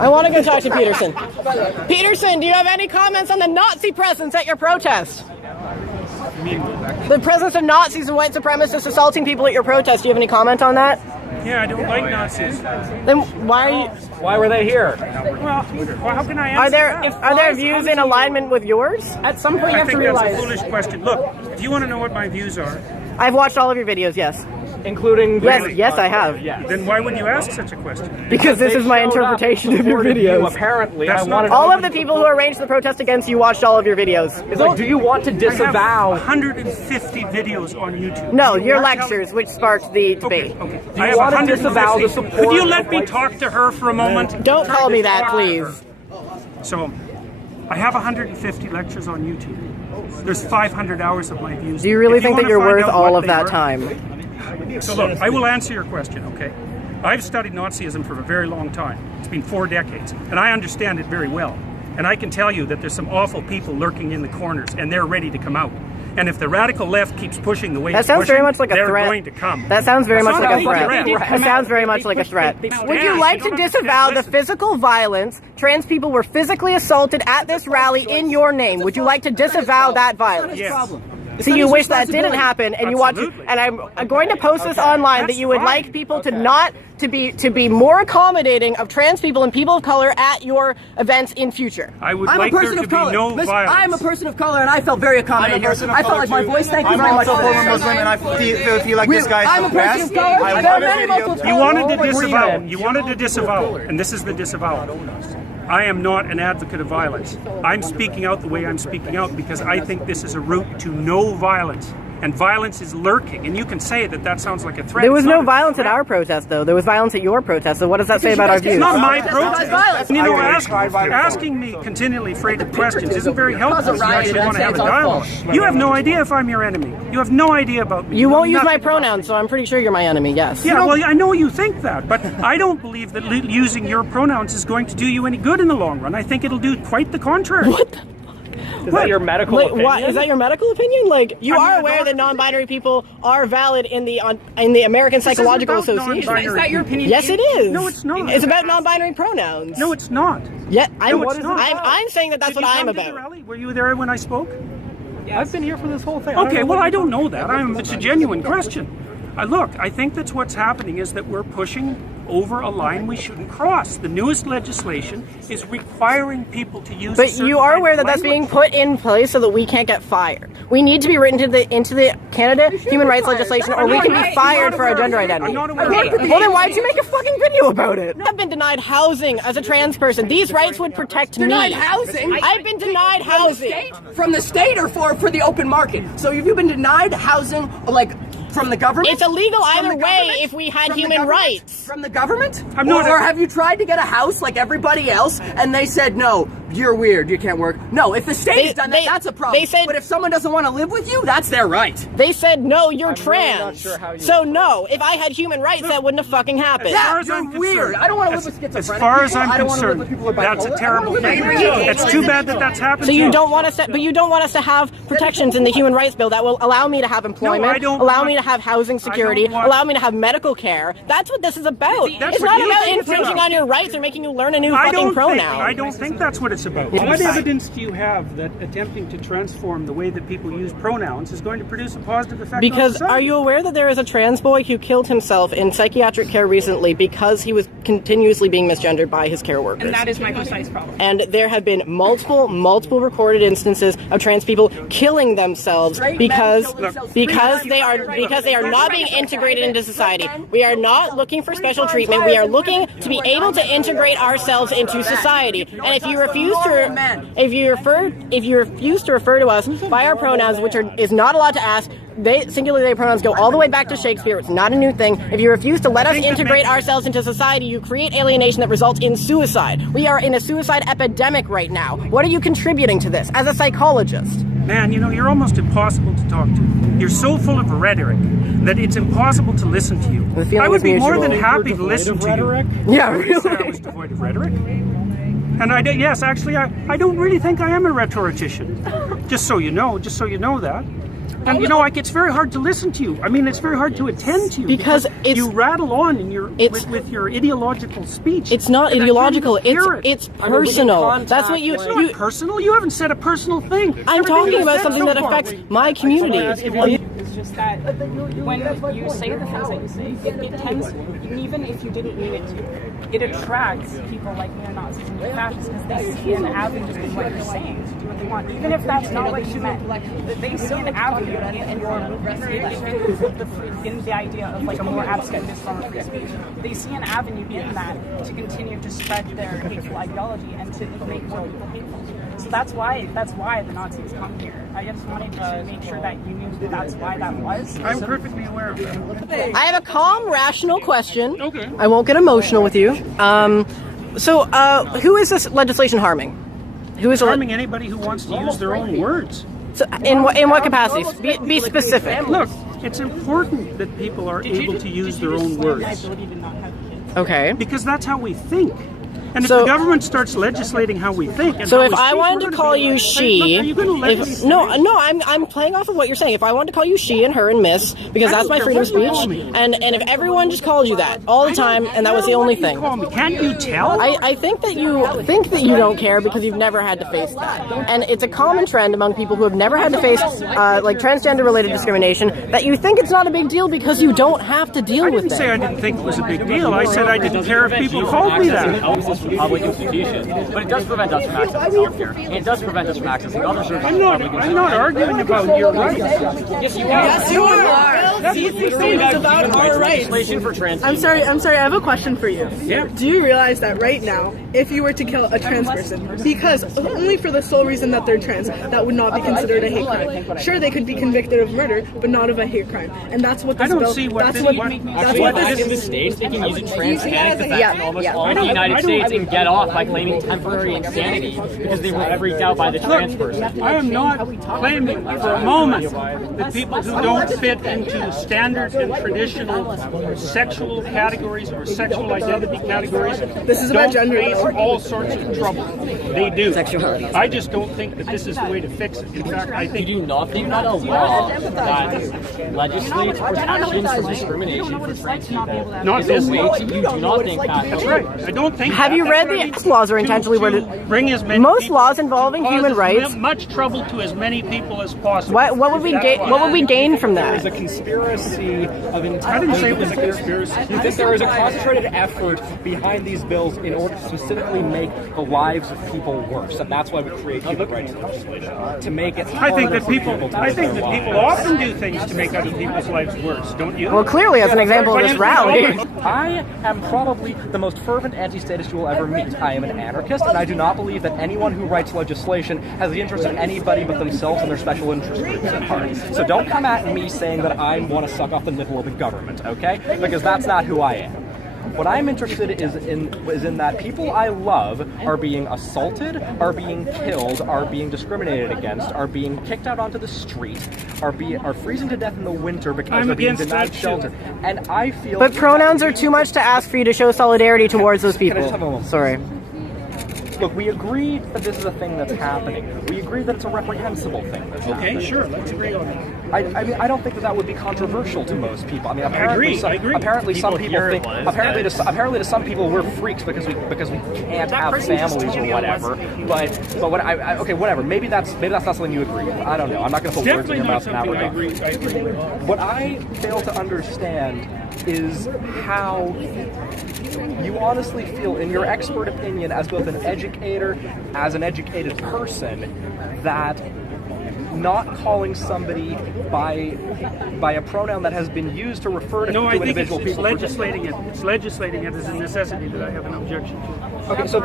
I want to go talk to Peterson. Peterson, do you have any comments on the Nazi presence at your protest? The presence of Nazis and white supremacists assaulting people at your protest. Do you have any comment on that? Yeah, I don't like Nazis. Then why are you? Why were they here? Well, how can I answer Are there views in alignment with yours? At some point you have to realize. That's a foolish question. Look, if you want to know what my views are, I've watched all of your videos, yes. Including yes, I have. Yeah. Then why would you ask such a question? Because this is my interpretation of your videos. Apparently, all of the people who arranged the protest against you watched all of your videos. It's like, do you want to disavow? I have 150 videos on YouTube. No, your lectures, which sparked the debate. Okay. Do you want to disavow the support? Could you let me talk to her for a moment? Don't call me that, please. So, I have 150 lectures on YouTube. There's 500 hours of my views. Do you really think that you're worth all of that time? So look, I will answer your question, okay? I've studied Nazism for a very long time. It's been 4 decades, and I understand it very well. And I can tell you that there's some awful people lurking in the corners, and they're ready to come out. And if the radical left keeps pushing the way that sounds very much like a threat. They're going to come. That sounds very much like a threat. That sounds very much like a threat. Would you like to disavow the physical violence? Trans people were physically assaulted at this rally in your name. Would you like to disavow that violence? Yes. So you wish that didn't happen, and you want to, and I'm going to post this online that you would like people to not to be more accommodating of trans people and people of color at your events in future. I would like there to be no violence. I'm a person of color, and I felt very accommodating here. I felt like my voice. Thank you very much. I'm also a former Muslim, and I feel like this guy I'm a person of color. I There are many Muslims. You wanted to disavow. You wanted to disavow, and this is the disavowal. I am not an advocate of violence. I'm speaking out the way I'm speaking out because I think this is a route to no violence. And violence is lurking. And you can say that that sounds like a threat. There was no violence at our protest, though. There was violence at your protest. So what does that say about our views? It's not my protest. You know, asking me continually freighted questions isn't very helpful if you actually want to have a dialogue. You have no idea if I'm your enemy. You have no idea about me. You won't use my pronouns, so I'm pretty sure you're my enemy, yes. Yeah, well, I know you think that, but I don't believe that using your pronouns is going to do you any good in the long run. I think it'll do quite the contrary. What the? Is that your medical opinion? What, is that your medical opinion? Like, you are aware that non-binary people are valid in the American Psychological Association. Is that your opinion? Yes, it is. No, it's not. It's about non-binary pronouns. No, it's not. Yeah, I'm saying that that's what I'm about. Were you there when I spoke? I've been here for this whole thing. Okay, well, I don't know that. It's a genuine question. Look, I think that's what's happening is that we're pushing over a line we shouldn't cross. The newest legislation is requiring people to use. But you are aware that that's being put in place so that we can't get fired. We need to be written into the Canada human rights legislation, or we can be fired for our gender identity. Well, then why'd you make a fucking video about it? I've been denied housing as a trans person. These rights would protect me. Denied housing? I've been denied housing. From the state or for the open market? So have you been denied housing, like, from the government? It's illegal either way if we had human rights. From the government? Or have you tried to get a house like everybody else and they said, no, you're weird, you can't work? No, if the state's done that, that's a problem. But if someone doesn't want to live with you, that's their right. They said, no, you're trans. Really not sure how you so no, if I had human rights, that wouldn't have fucking happened. Yeah, you're weird. I don't want to live with schizophrenic As far as people. I'm concerned, that's a terrible thing. It's too bad that that's happened. So you don't want us to, but you don't want us to have protections in the human rights bill that will allow me to have employment, allow me to have housing security, allow me to have medical care. That's what this is about. It's not about infringing on your rights or making you learn a new fucking pronoun. I don't think that's what it's about. What evidence do you have that attempting to transform the way that people use pronouns is going to produce a positive effect on Because society? are you aware that there is a trans boy who killed himself in psychiatric care recently because he was continuously being misgendered by his care workers? And that is my precise problem. And there have been multiple recorded instances of trans people killing themselves because they are not being integrated into society. We are not looking for special treatment. We are looking to be able to integrate ourselves into society. And if you refuse to refer to us by our pronouns, which is not allowed to ask, singular they pronouns go all the way back to Shakespeare. It's not a new thing. If you refuse to let us integrate ourselves into society, you create alienation that results in suicide. We are in a suicide epidemic right now. What are you contributing to this as a psychologist? Man, you know, you're almost impossible to talk to. You're so full of rhetoric that it's impossible to listen to you. I would be more than happy to listen to you. Yeah, I was devoid of rhetoric. And yes, actually, I don't really think I am a rhetorician. Just so you know that. And you know, like, it's very hard to listen to you. I mean, it's very hard to attend to you because you rattle on in your with your ideological speech. It's not ideological. It's personal. That's what It's not personal. You haven't said a personal thing. I'm talking about something that affects my community. It's just that when you say the things that you say, it tends, even if you didn't mean it to, it attracts people like neo-Nazis and fascists because they see an avenue in what you're saying to do what they want. Even if that's not what you meant, they see an avenue in the idea of like a more abstract form of free speech. They see an avenue in that to continue to spread their hateful ideology and to make more people hateful. So that's why the Nazis come here. I just wanted to make sure that you knew that that's why that was. I'm perfectly aware of that. I have a calm, rational question. Okay. I won't get emotional with you. Who is this legislation harming? Who is harming anybody who wants to use their own words? So in what capacities? Be specific. Look, it's important that people are able to use their own words. Okay. Because that's how we think. And if the government starts legislating how we think, and so if I wanted to call you she, are you going to let me no, I'm playing off of what you're saying. If I wanted to call you she and her and miss, because that's my freedom of speech, and if everyone just called you that all the time, and that was the only thing, can't you tell? I think that you don't care because you've never had to face that, and it's a common trend among people who have never had to face like transgender-related discrimination that you think it's not a big deal because you don't have to deal with it. I didn't say I didn't think it was a big deal. I said I didn't care if people called me that. Public institutions, but it does prevent us from accessing healthcare. It does prevent us from accessing other services. I'm not arguing about your rights. Yes, you are. Yes, you are. These things about our rights. For trans I'm sorry. I have a question for you. Yeah. Do you realize that right now, if you were to kill a trans person, because only for the sole reason that they're trans, that would not be considered a hate crime. Sure, they could be convicted of murder, but not of a hate crime. And that's what this bill. That's what this in the States, they can use a trans defect almost all the United States and get off by claiming temporary insanity because they were freaked out by the trans person. I am not claiming for a moment that people who don't fit into standard and traditional sexual categories or sexual identity categories about gender face all sorts of trouble. They do. I just don't think that this is the way to fix it. In fact, I think you do not a law that legislates protections from discrimination for trans people. Not this way. You do not think that. That's right. I don't think. Have you read the laws are intentionally worded? Most laws involving human rights. Much trouble to as many people as possible. What would we gain from that? There's a conspiracy of intent. I didn't say it was a conspiracy. You think there is a concentrated effort behind these bills in order to specifically make the lives of people worse, and that's why we create human rights legislation to make it. I think that people often do things to make other people's lives worse. Don't you? Well, clearly, as an example of this rally. I am probably the most fervent anti-statist you will ever meet. I am an anarchist, and I do not believe that anyone who writes legislation has the interest of anybody but themselves and their special interest groups at heart. So don't come at me saying that I want to suck off the nipple of the government, okay? Because that's not who I am. What I'm interested is in that people I love are being assaulted, are being killed, are being discriminated against, are being kicked out onto the street, are freezing to death in the winter because they're being denied shelter. And I feel. But pronouns are too much to ask for you to show solidarity towards those people. Sorry. Look, we agree that this is a thing that's happening. We agree that it's a reprehensible thing that's happening. Okay, sure, let's agree on that. I mean, I don't think that would be controversial to most people. I mean, apparently, I agree. Apparently, some people think. Apparently, to some people, we're freaks because we can't have families or whatever. But what okay, whatever. Maybe that's not something you agree with. I don't know. I'm not going to put words in your mouth in that regard. I agree with. What I fail to understand is how you honestly feel, in your expert opinion, as both an educator, as an educated person, that not calling somebody by a pronoun that has been used to refer to individual people. No, I think it's legislating it as a necessity that I have an objection to. Okay, so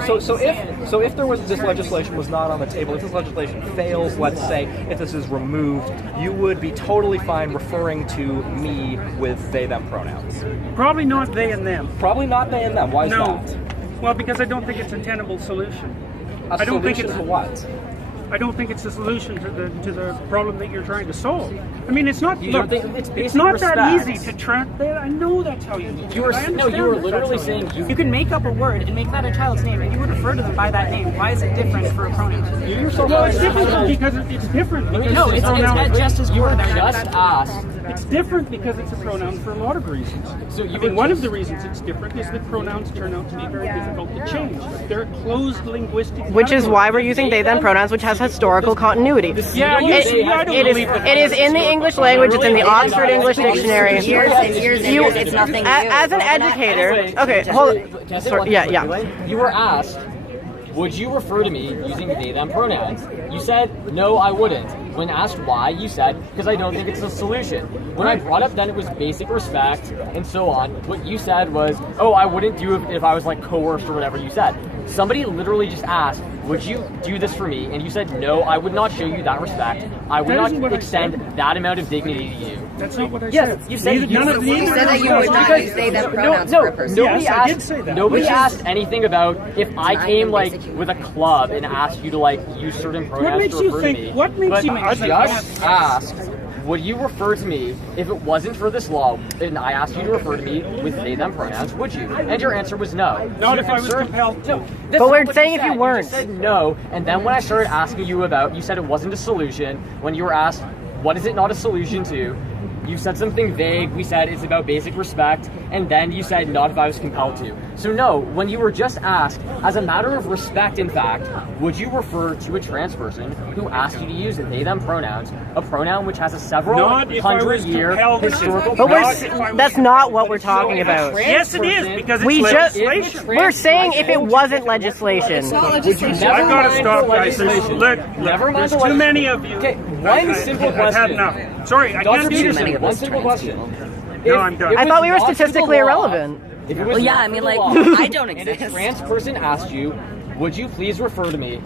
if there was this legislation was not on the table, if this legislation fails, let's say, if this is removed, you would be totally fine referring to me with they them pronouns. Probably not they and them. Probably not they and them. Why is that? Well, because I don't think it's a tenable solution. I don't think it's what? I don't think it's a solution to the problem that you're trying to solve. I mean, it's not. Look, it's not that easy to track that. I know that's how you do it. You were literally saying you can make up a word and make that a child's name, and you would refer to them by that name. Why is it different for a pronoun? Well, it's different because it's different. No, it's just as you were just asked. It's different because it's a pronoun for a lot of reasons. So one of the reasons it's different is that pronouns turn out to be very difficult to change. They're closed linguistic. Which is why we're using they them pronouns, which has historical continuity. Yeah, it is in the English language. It's in the Oxford English Dictionary. It's nothing new. As an educator, okay, hold on. Sorry, yeah. You were asked, would you refer to me using they them pronouns? You said, no, I wouldn't. When asked why, you said, because I don't think it's a solution. When I brought up then it was basic respect and so on, what you said was, oh, I wouldn't do it if I was like coerced or whatever you said. Somebody literally just asked, would you do this for me? And you said, no, I would not show you that respect. I would not extend that amount of dignity to you. That's not what I said. Yes, you said you said that you would not use they them pronouns for a person. Nobody I did say that. Nobody asked anything about if I came like with a club and asked you to like use certain pronouns to refer to me. What makes you I just asked, would you refer to me if it wasn't for this law and I asked you to refer to me with they them pronouns, would you? And your answer was no. Not if I was compelled to. But we're saying if you weren't. You said no, and then when I started asking you about, you said it wasn't a solution. When you were asked, what is it not a solution to? You said something vague. We said it's about basic respect, and then you said not if I was compelled to. So no, when you were just asked, as a matter of respect, in fact, would you refer to a trans person who asked you to use they them pronouns, a pronoun which has a several hundred-year historical? But that's not what we're talking about. Yes, it is because it's legislation. We're saying if it wasn't legislation. I've got to stop, guys. Look, there's too many of you. Okay, one simple question. I've had enough. Sorry, I can't do this. One simple question. No, I'm done. I thought we were statistically irrelevant. Well, yeah, I mean, like, I don't exist. And a trans person asked you, would you please refer to me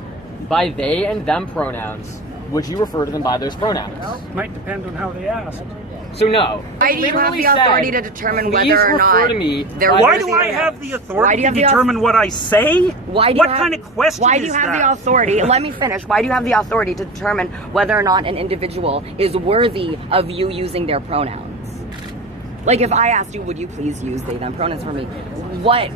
by they and them pronouns? Would you refer to them by those pronouns? Might depend on how they asked. So no. Why do you have the authority to determine whether or not... Why do I have the authority to determine what I say? What kind of question is that? Why do you have the authority? Let me finish. Why do you have the authority to determine whether or not an individual is worthy of you using their pronouns? Like, if I asked you, would you please use they them pronouns for me? What?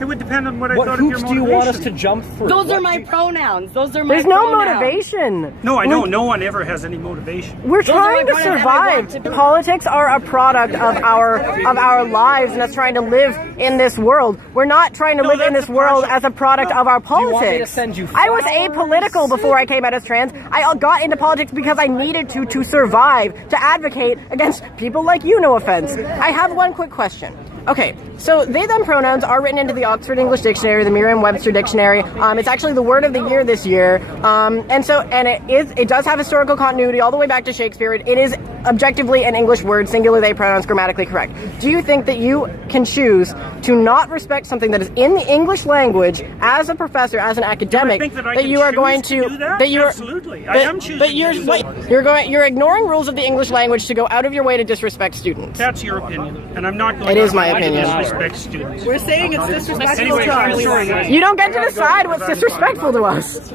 It would depend on what I thought of your motivation. What hoops do you want us to jump through? Those are my pronouns. Those are my There's pronouns. no motivation. No, I know. No one ever has any motivation. We're trying to survive. Politics are a product of our lives and us trying to live in this world. We're not trying to live in this world as a product of our politics. Do you want me to send you I was apolitical before I came out as trans. I got into politics because I needed to survive, to advocate against people like you, no offense. I have one quick question. Okay, so they them pronouns are written into the Oxford English Dictionary, the Merriam-Webster Dictionary. It's actually the word of the year this year, and it does have historical continuity all the way back to Shakespeare. It is objectively an English word, singular they pronouns, grammatically correct. Do you think that you can choose to not respect something that is in the English language as a professor, as an academic, that you are going to Absolutely, I am choosing. But you're ignoring rules of the English language to go out of your way to disrespect students. That's your opinion, and I'm not going It is my opinion. disrespect students. We're saying it's disrespectful Anyway, to I'm us. sorry. You don't get to decide what's disrespectful to us.